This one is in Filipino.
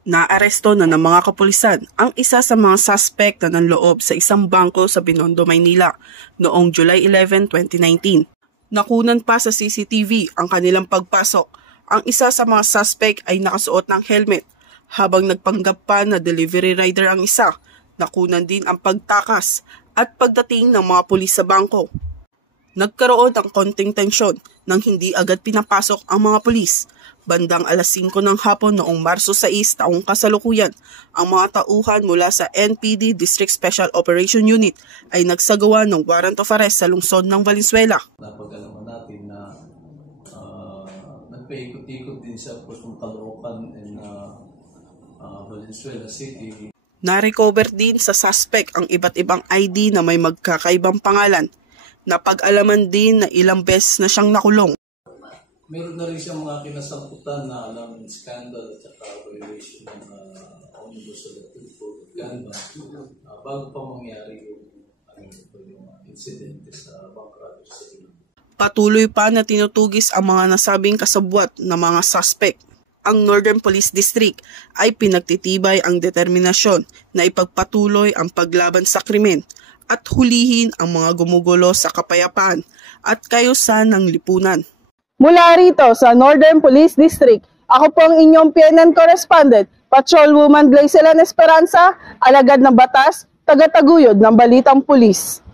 Naaresto na ng mga kapulisan ang isa sa mga suspect na nanloob sa isang bangko sa Binondo, Maynila noong July 11, 2019. Nakunan pa sa CCTV ang kanilang pagpasok. Ang isa sa mga suspect ay nakasuot ng helmet habang nagpanggap pa na delivery rider ang isa. Nakunan din ang pagtakas at pagdating ng mga pulis sa bangko. Nagkaroon ng konting tensyon nang hindi agad pinapasok ang mga pulis. Bandang alas 5 ng hapon noong Marso 6 taong kasalukuyan, ang mga tauhan mula sa NPD District Special Operation Unit ay nagsagawa ng warrant of arrest sa lungsod ng Valenzuela. Napag-alaman natin na nagpaikot-ikot din sa Caloocan and Valenzuela City. Na-recover din sa suspect ang iba't ibang ID na may magkakaibang pangalan. Napag-alaman din na ilang beses na siyang nakulong. Meron na rin siyang mga kinasangkutan na alam scandal at saka violation ng Omnibus Electric Code of Conduct bago pa mangyari yung incident sa Bangka City. Patuloy pa na tinutugis ang mga nasabing kasabwat na mga suspect. Ang Northern Police District ay pinagtitibay ang determinasyon na ipagpatuloy ang paglaban sa krimen at hulihin ang mga gumugulo sa kapayapaan at kayusan ng lipunan. Mula rito sa Northern Police District, ako po ang inyong PNN correspondent, Patrolwoman Glacelan Esperanza, alagad ng batas, taga-taguyod ng Balitang Pulis.